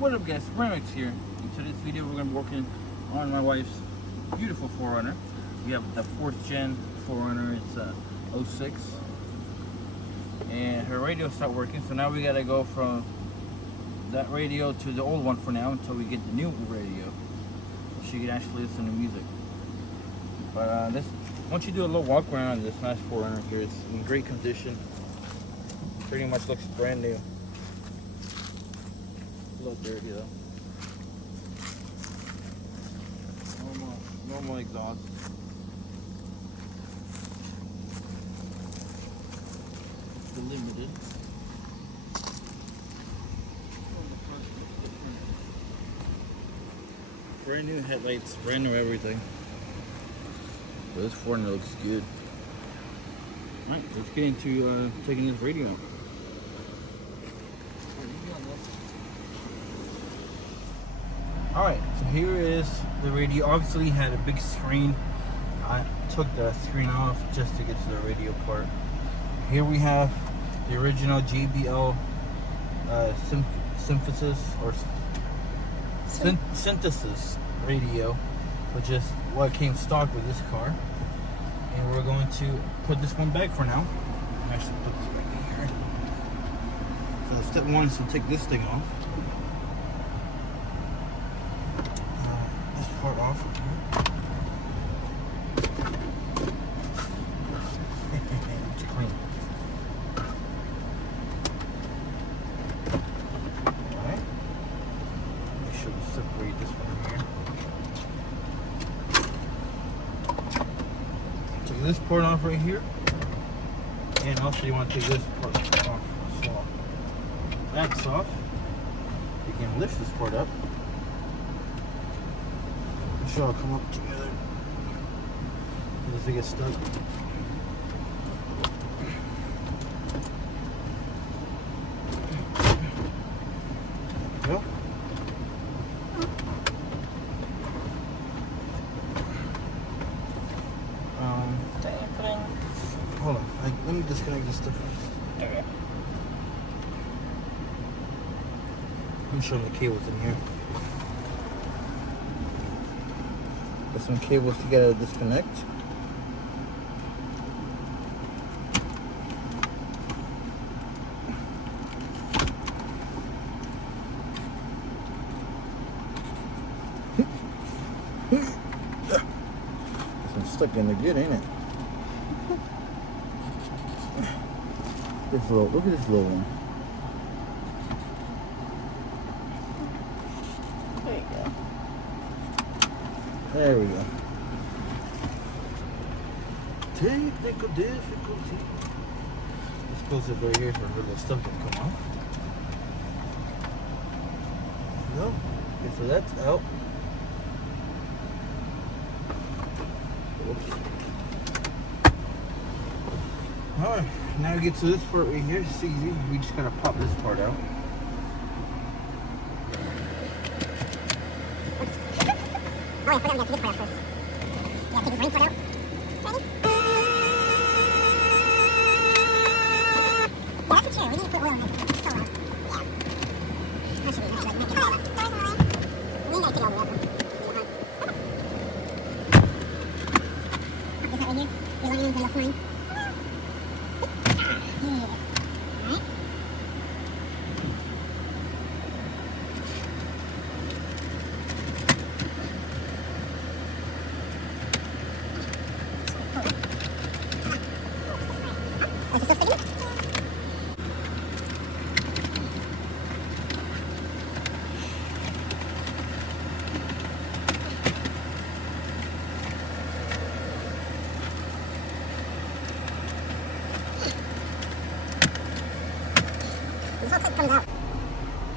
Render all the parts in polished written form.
What up guys, Remix here. In today's video we're going to be working on my wife's beautiful 4Runner. We have the 4th gen 4Runner, it's 06. And her radio stopped working, so now we got to go from that radio to the old one for now until we get the new radio. So she can actually listen to music. But once you do a little walk around on this nice 4Runner here, it's in great condition. Pretty much looks brand new. A little dirty though. Normal exhaust. The limited. Brand new headlights, brand new everything. So this 4Runner looks good. Alright, let's get into taking this radio out. Alright, so here is the radio. Obviously it had a big screen. I took the screen off just to get to the radio part. Here we have the original JBL synthesis radio, which is what came stock with this car. And we're going to put this one back for now. Actually put this back in here. So step one is to take this thing off. This part off. It's clean. Alright. Make sure we separate this one here. Take this part off right here. And also you want to take this part off as well. That's off. You can lift this part up. I'm sure I'll come up together. Does it get stuck? Go. Hold on, let me disconnect this stuff. Okay. I'm showing the cables in here. Got some cables to get out of disconnect. This one's stuck in there good, ain't it? Look at this little one. There you go. There we go. Technical difficulty. Let's close it right here so the little stuff can come off. No. Okay, so that's out. Oops. Alright, now we get to this part right here. It's easy. We just gotta pop this part out. Oh, I forgot we got to take this part out first. You gotta take this ring part out. Ready? Yeah, that's a chair. We need to put oil in it. It's so loud. Yeah. That should be nice. Like, make it all up. Doors on the way. We ain't gotta take all the way up. Pop this out right here. Your line is a little fine.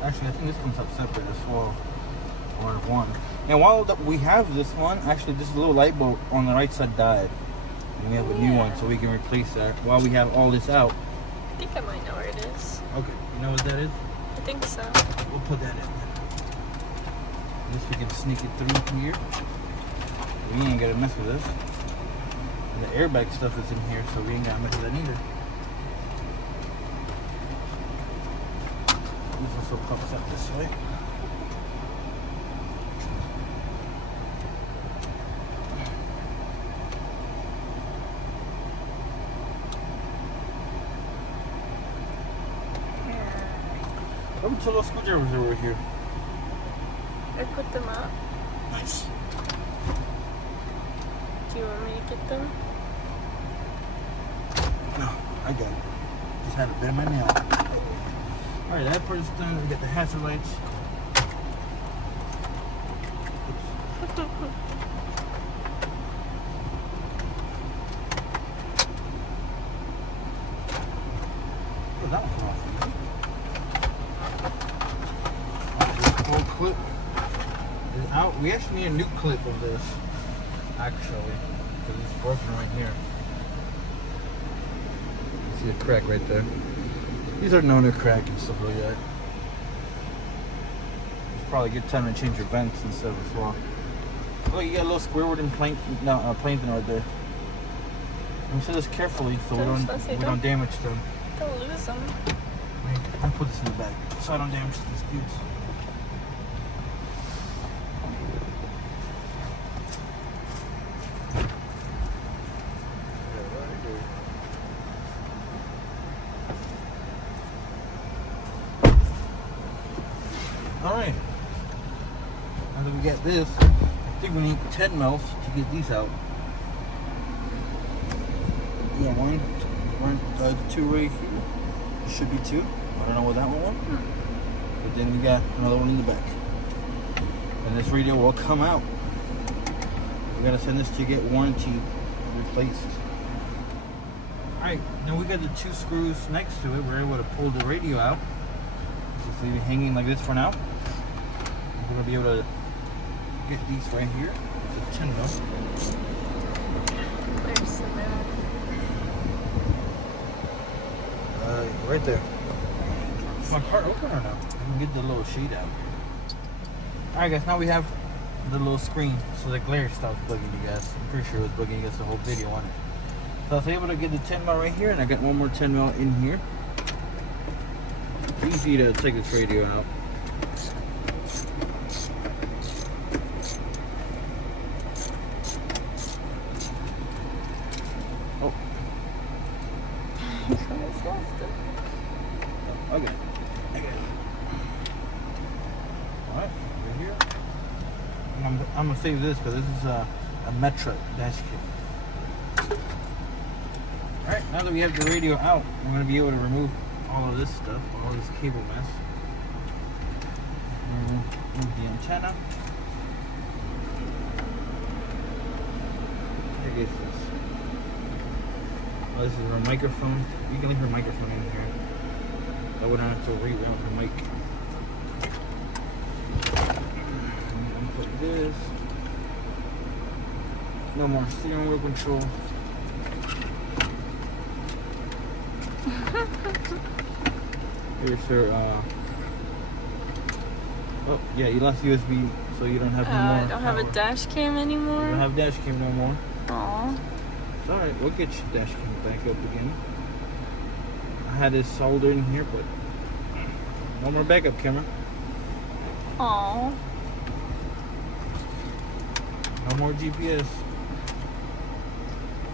Actually, I think this comes up separate as well, or one. And while we have this one, actually this little light bulb on the right side died. And we have a new one, so we can replace that while we have all this out. I think I might know where it is. Okay, you know what that is? I think so. We'll put that in there. At least we can sneak it through here. We ain't gotta mess with this. And the airbag stuff is in here, so we ain't gotta mess with that either. This also pops up this way. How many little screwdrivers are over here? I put them up. Nice. Do you want me to get them? No, I got it. Just had a bit of my nail. Alright, that part's done. We got the hazard lights. Oh, that was awesome. This whole clip is out. We actually need a new clip of this, actually, because it's broken right here. You see a crack right there. These are known to crack and stuff like that. It's probably a good time to change your vents and stuff as well. Oh, you got a little square wooden plankton right there. And set this carefully so we don't damage them. Don't lose them. I'll put this in the back so I don't damage these dudes. Alright. Now that we got this, I think we need 10 mils to get these out. We got one, two right here. There should be two. I don't know what that one was. But then we got another one in the back. And this radio will come out. We gotta send this to get warranty replaced. Alright, now we got the two screws next to it. We're able to pull the radio out. Just leave it hanging like this for now. We're gonna be able to get these right here. It's a 10 mil. Where's the mill? Right there. Is my cart open or no? I can get the little sheet out. Alright guys, now we have the little screen so the glare stops bugging you guys. I'm pretty sure it was bugging us the whole video on it. So I was able to get the 10 mil right here, and I got one more 10 mil in here. Easy to take this radio out. Oh. Okay. Alright, right here. And I'm gonna save this because this is a Metra dash kit. Alright, now that we have the radio out, we're gonna be able to remove all of this stuff, all this cable mess. Remove the antenna. I guess this. Oh, this is her microphone. You can leave her microphone in here. I wouldn't have to reroute her mic. Put this. No more steering wheel control. Here's her. Oh yeah, you lost USB, so you don't have no more. I don't have a dash cam anymore. You don't have dash cam no more. Aw. It's alright, we'll get your dash cam back up again. I had this soldered in here, but no more backup camera. Aw. No more GPS.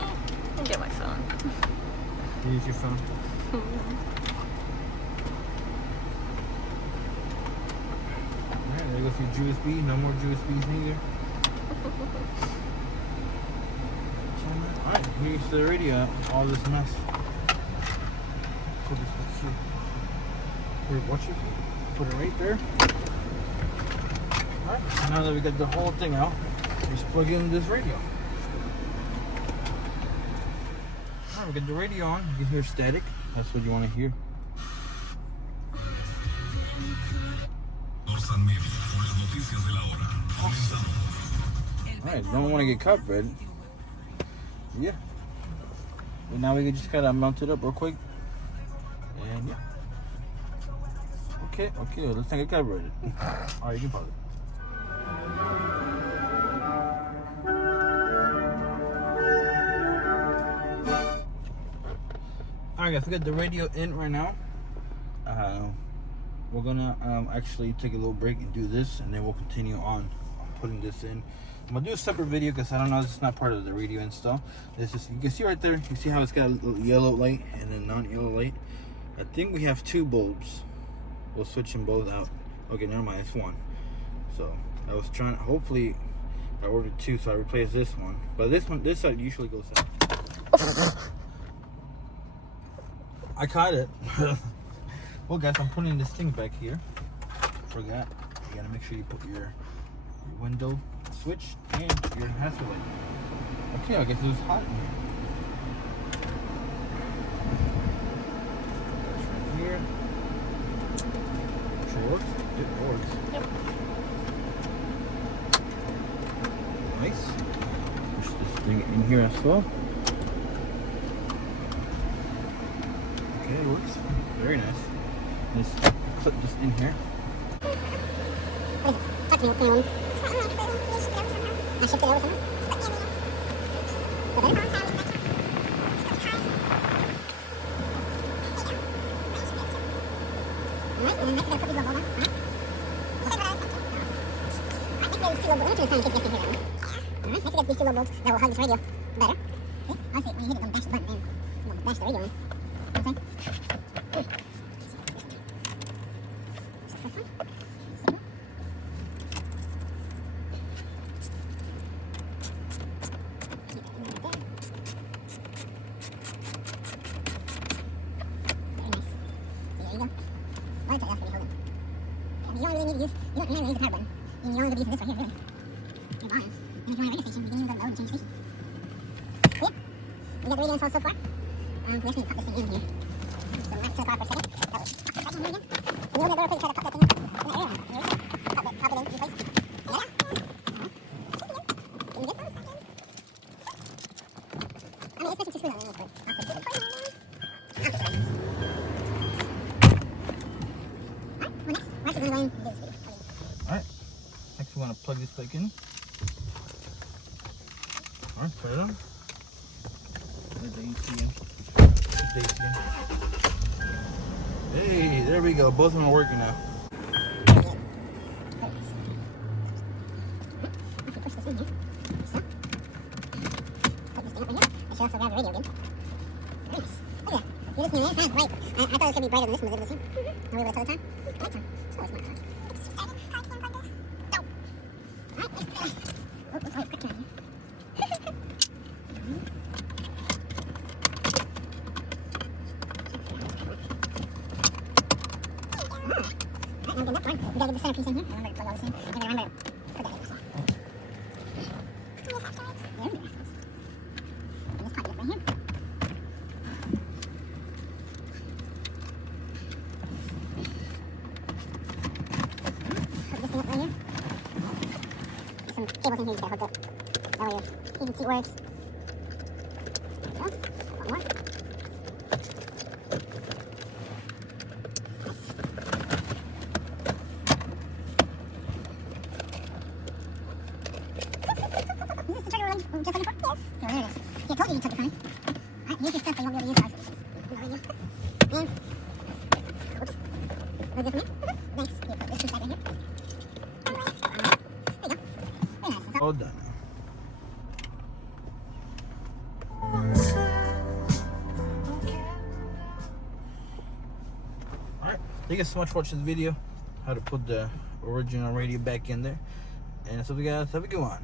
I'll get my phone. Use your phone. Alright, there goes your USB. No more USBs neither. Alright, here's the radio. All this mess. Put this here. Watch your feet. Put it right there. Alright, now that we got the whole thing out, just plug in this radio. Alright, we got the radio on. You can hear static. That's what you want to hear. Alright, don't want to get copyrighted. Yeah. But now we can just kind of mount it up real quick. And yeah. Okay, let's not get copyrighted. Alright, you can pause it. Alright guys, we got the radio in right now. We're gonna actually take a little break and do this, and then we'll continue on putting this in. I'm gonna do a separate video because I don't know, this is not part of the radio install. This is, you can see right there, you see how it's got a little yellow light and a non-yellow light. I think we have two bulbs. we'll switch them both out. Okay, never mind, it's one. So I was trying, hopefully I ordered two, so I replaced this one. But this side usually goes out. I caught it. Well guys, I'm putting this thing back here. Forgot, you gotta make sure you put your window switch and your hazard light. Okay, I guess it was hot in here. That's right here. Sure it works? It works. Yep. Nice. Push this thing in here as well. Okay, it works. Very nice. Just clip this in here. You don't really need to use, you don't really need the power button. You only need to use this right here, really. Your volume. And if you want a radio station, you can use the mode and change station. Cool. We got the radio installed so far. We just need to pop this thing in here. So back to the car for a second. That was right in here again. Can you open the door quick, try to pop that thing in that area? Pop it in, replace it. Yeah. Can you get those back in? I mean, it's pushing 2 screws on the cord. I'll put it in there. Alright, next we're going to plug this back in. Alright, put it on. Let the AC in. Keep the AC in. Hey, there we go. Both of them are working now. I thought it was going to be brighter than this one, but it wasn't. Are we able to tell the time? What time? Oh, it's not hard. We gotta get the centerpiece in here. Remember to plug all this in. And then remember to put that in as well. And this pocket up right here. Some cables in here you gotta hook up. That way your heated seat works. There we go. One more. Is this the trigger just looking for? Yes. Oh, there it is. Yeah, I told you took it from me. Alright, here's your stuff that you won't be able to use ours. And, oops. No good for me? Thanks. Here, put this piece back in here. All done. Alright, thank you so much for watching this video. How to put the original radio back in there. And so we guys have a good one.